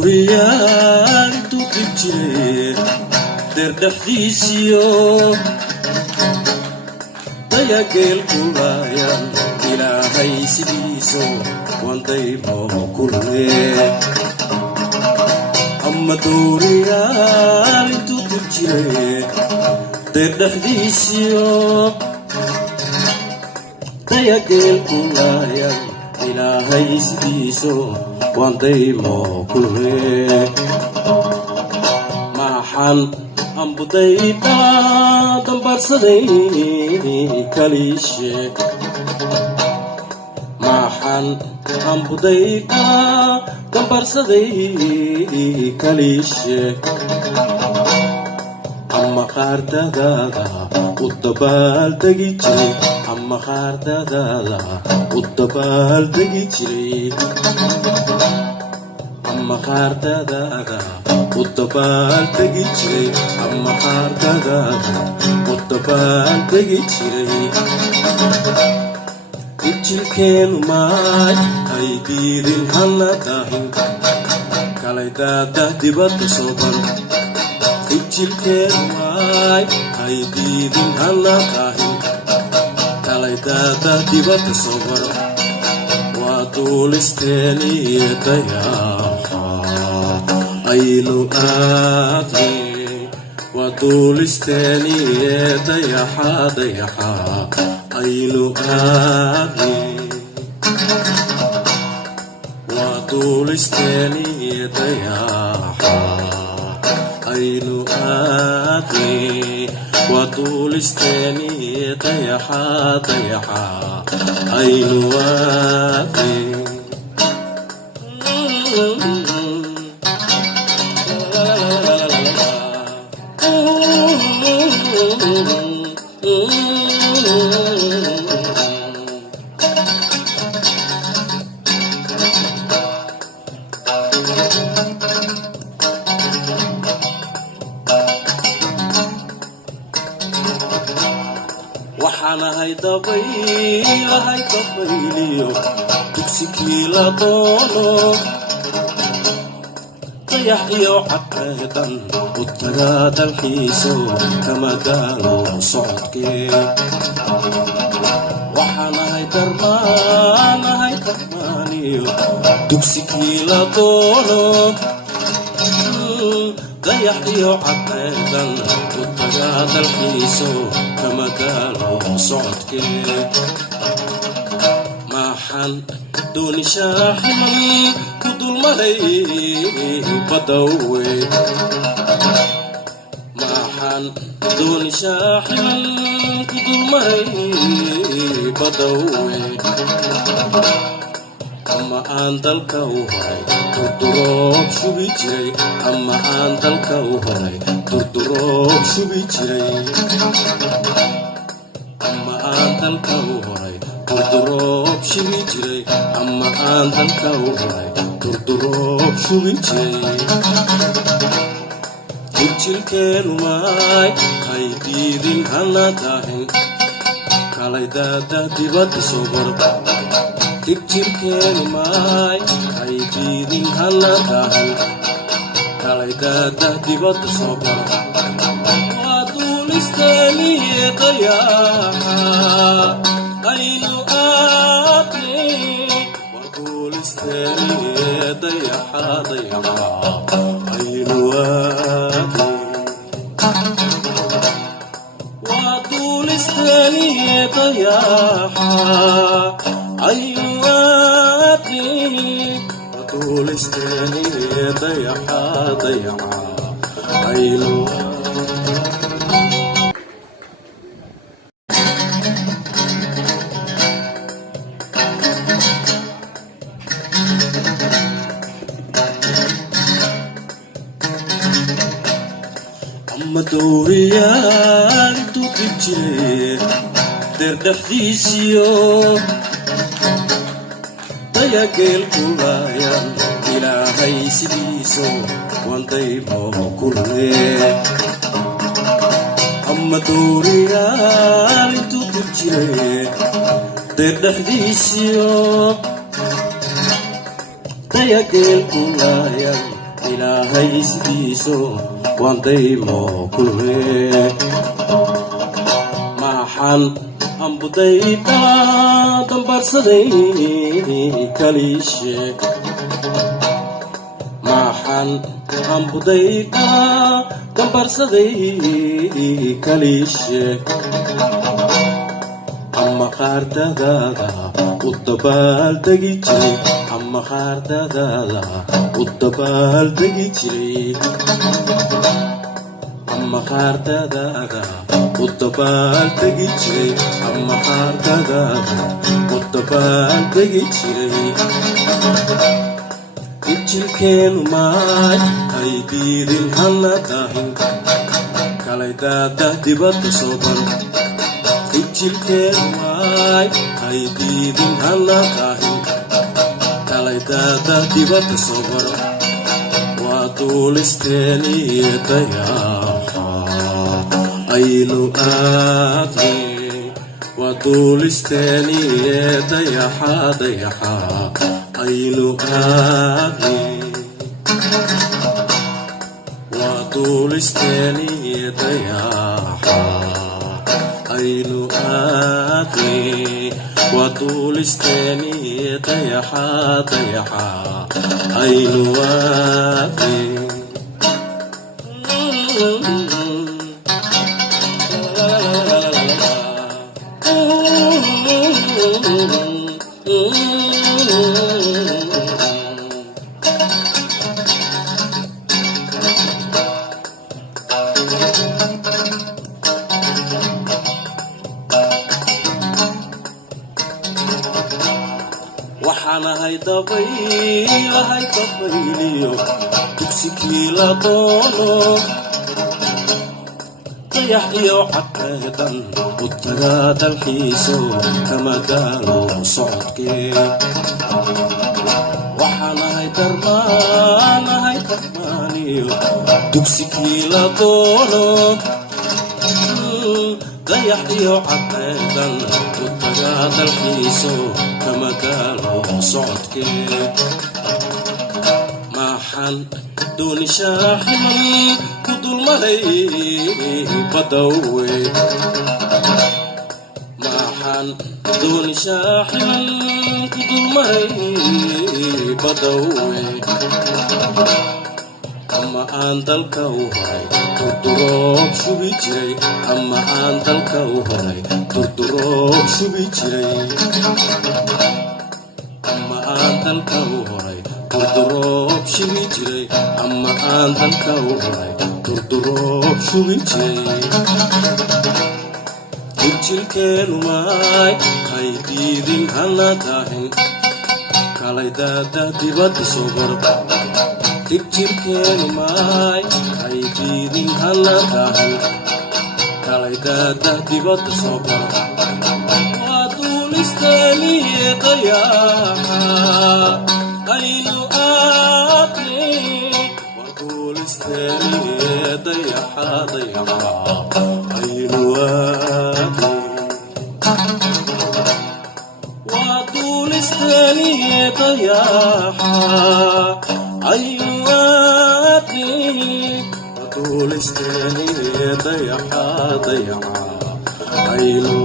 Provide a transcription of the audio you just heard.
Maduriyaan tukijee derdexdiisiyo dayageel kulaayan ilaahay sidiiso wandaymoo kulmee Maduriyaan tukijee derdexdiisiyo dayageel kulaayan ilaahay sidiiso wandaymoo kulmee maxan ambudayda dambarsaday kaliishe maxan ambudayda dambarsaday kaliishe ama qaardadaada u dabaaldegi jiray ama qaardadaada u dabaaldegi jiray ama qaardadaada u dabaaldegi jiray ama qaardadaada u dabaaldegi jiray ijilkeenu maay ay diidin hana dahin kalay daada dibadda soo baro ijilkeenu maay ay diidin hana dahin kalay daada dibadda soo baro waa duulisteeni dayaxa aynu aadne waa duulisteeni dayaxa dayaxa aynu aadne waa duulisteeni dayaxa aynu aadne waa duulisteeni dayaxa dayaxa aynu aadne waxaanahay dabayliyo dugsigii la doono dayax iyo cadceedan u tagaa dalxiiso kama gaalo socodkee waxaanahay darmaaniyo dugsigii la doono dayax iyo cadceedan u tagaa dalxiiso kama gaalo socodkee maxan dooni shaaximan ku dulmaray badawe maxan dooni shaaximan ku dulmaray badawe ama aan dalka u horay durduroob shubi jiray ama aan dalka u horay durduroob shubi jiray ama aan dalka u horay durduroob shubi jiray ama aan dalka u horay durduroob shubi jiray ijilkeenu maay hay diidin hana dahin kalay daada dibadda soo baro ijilkeenu maay hay diidin hana dahin kalay daada dibadda soo baro waa duulisteeni dayaxa aynu aadne waa duulisteeni dayaxa dayaxa aynu aadne waa duulisteeni dayaxa aynu aadne waa duulisteeni dayaxa dayaxa aynu Maduriyaan tukijee derdexdiisiyo dayageel kulaayan ilaahay sidiiso wandaymoo kulmee ama dowriyaal intuu ku jiray deer dhexdiisiyo dayageel ku laayan ilaahay sidiiso waan daymo kulme maxaan ambudayda dambarsaday kaliishe maxaan ambudayda dambarsaday kaliishe ama qaardadaada u dabaaldegi jiray ama qaardadaada u dabaaldegi jiray ama qaardadaada u dabaaldegi jiray ama qaardadaada u dabaaldegi jiray ijilkeenu maay hay diidin hana dahin kalay daada dibadda soo bar ijilkeenu maay hay diidin hana dahin kalay daada dibadda soo bar waa duulisteeni dayaxa aynu aadne waa duulisteeni dayaxa dayaxa aynu aadne waa duulisteeni dayaxa aynu aadne waa duulisteeni dayaxa dayaxa aynu aadne waxaan ahay dabayliyo dugsigii la doono dayax iyo cadceedan u tagaa dalxiiso kama gaalo socodkee waxaan ahay darmaaniyo dugsigii la doono dayax iyo cadceedan u tagaa dalxiiso kama gaalo socodkee maxaan dooni shaaximan ku dulmaray badawe maxaan dooni shaaximan ku dulmaray badawe ama aan dalka u horay durduroob shubi jiray ama aan dalka u horay durduroob shubi jiray ama aan dalka u horay durduroob shubi jiray ama aan dalka u horay durduroob shubi jiray ijilkeenu maay hay diidin hana dahin kalay daada dibadda soo bar ijilkeenu maay hay diidin hana dahin kalay daada dibadda soo bar waa duulisteeni dayaxa aynu aadne waa duulisteeni dayaxa dayaxa aynu aadne waa duulisteeni dayaxa aynu aadne waa duulisteeni dayaxa dayaxa aynu